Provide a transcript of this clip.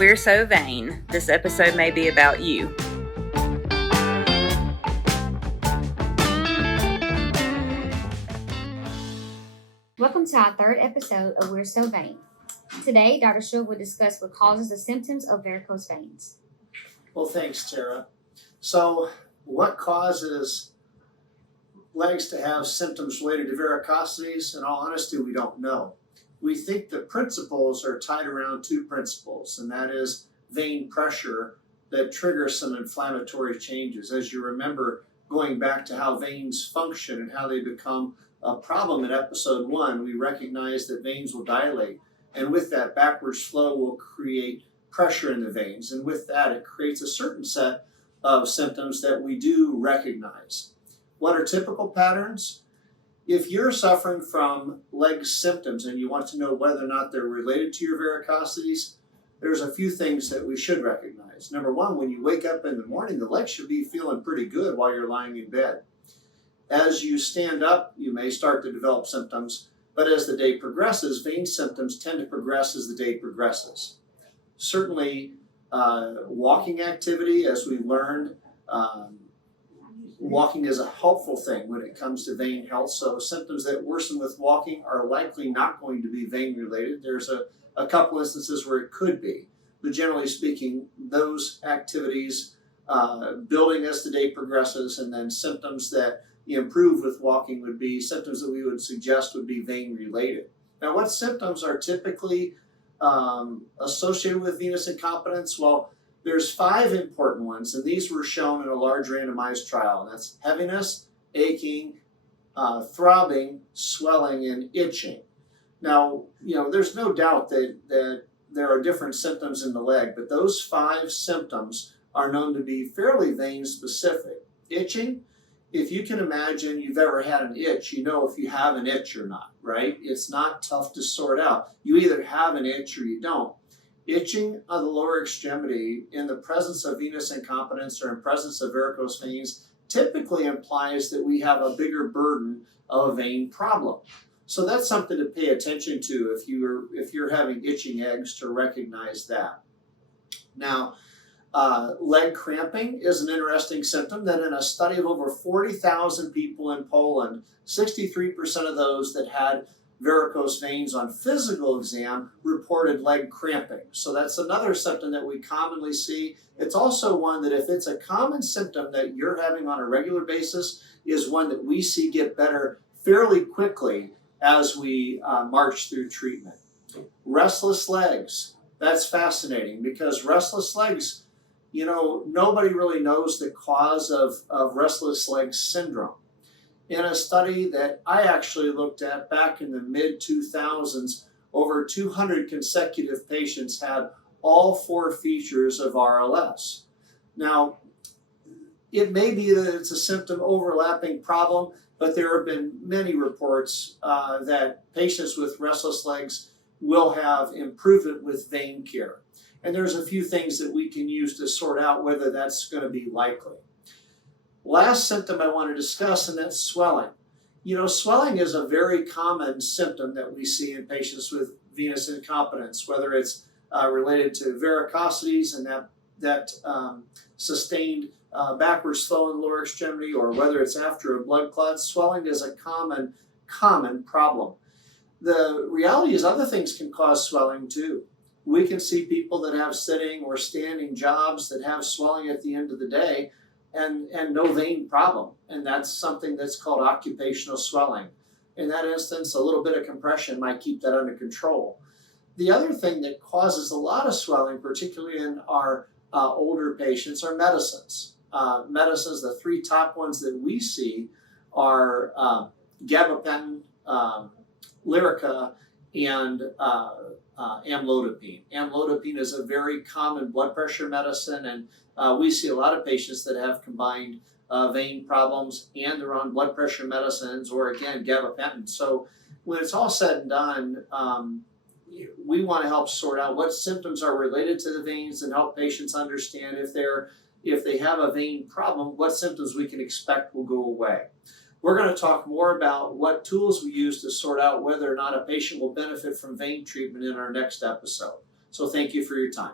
We're so vain. This episode may be about you. Welcome to our third episode of We're So Vain. Today, Dr. Schultz will discuss what causes the symptoms of varicose veins. Well, thanks, Tara. So, what causes legs to have symptoms related to varicosities? In all honesty, we don't know. We think the principles are tied around two principles, and that is vein pressure that triggers some inflammatory changes. As you remember, going back to how veins function and how they become a problem in episode 1, we recognize that veins will dilate, and with that, backwards flow will create pressure in the veins, and with that, it creates a certain set of symptoms that we do recognize. What are typical patterns? If you're suffering from leg symptoms and you want to know whether or not they're related to your varicosities, there's a few things that we should recognize. Number one, when you wake up in the morning, the legs should be feeling pretty good while you're lying in bed. As you stand up, you may start to develop symptoms, but as the day progresses, vein symptoms tend to progress as the day progresses. Certainly, walking activity, as we learned, walking is a helpful thing when it comes to vein health. So symptoms that worsen with walking are likely not going to be vein related. There's a couple instances where it could be, but generally speaking, those activities building as the day progresses, and then symptoms that improve with walking would be symptoms that we would suggest would be vein related. Now, what symptoms are typically associated with venous incompetence? Well, there's 5 important ones, and these were shown in a large randomized trial. And that's heaviness, aching, throbbing, swelling, and itching. Now, there's no doubt that there are different symptoms in the leg, but those 5 symptoms are known to be fairly vein specific. Itching, if you can imagine you've ever had an itch, you know if you have an itch or not, right? It's not tough to sort out. You either have an itch or you don't. Itching of the lower extremity in the presence of venous incompetence or in presence of varicose veins typically implies that we have a bigger burden of a vein problem. So that's something to pay attention to if you're having itching eggs, to recognize that. Now, leg cramping is an interesting symptom that in a study of over 40,000 people in Poland, 63% of those that had varicose veins on physical exam reported leg cramping. So that's another symptom that we commonly see. It's also one that if it's a common symptom that you're having on a regular basis, is one that we see get better fairly quickly as we march through treatment. Restless legs, that's fascinating because restless legs, nobody really knows the cause of restless leg syndrome. In a study that I actually looked at back in the mid-2000s, over 200 consecutive patients had all 4 features of RLS. Now, it may be that it's a symptom overlapping problem, but there have been many reports that patients with restless legs will have improvement with vein care. And there's a few things that we can use to sort out whether that's going to be likely. Last symptom I want to discuss, and that's swelling. Swelling is a very common symptom that we see in patients with venous incompetence, whether it's related to varicosities and that sustained backwards flow in the lower extremity, or whether it's after a blood clot. Swelling is a common problem. The reality is other things can cause swelling too. We can see people that have sitting or standing jobs that have swelling at the end of the day, and no vein problem. And that's something that's called occupational swelling. In that instance, a little bit of compression might keep that under control. The other thing that causes a lot of swelling, particularly in our older patients, are medicines. Medicines, the 3 top ones that we see are gabapentin, Lyrica, and amlodipine. Amlodipine is a very common blood pressure medicine, and we see a lot of patients that have combined vein problems and they're on blood pressure medicines, or again, gabapentin. So when it's all said and done, we want to help sort out what symptoms are related to the veins and help patients understand if they have a vein problem, what symptoms we can expect will go away. We're going to talk more about what tools we use to sort out whether or not a patient will benefit from vein treatment in our next episode. So thank you for your time.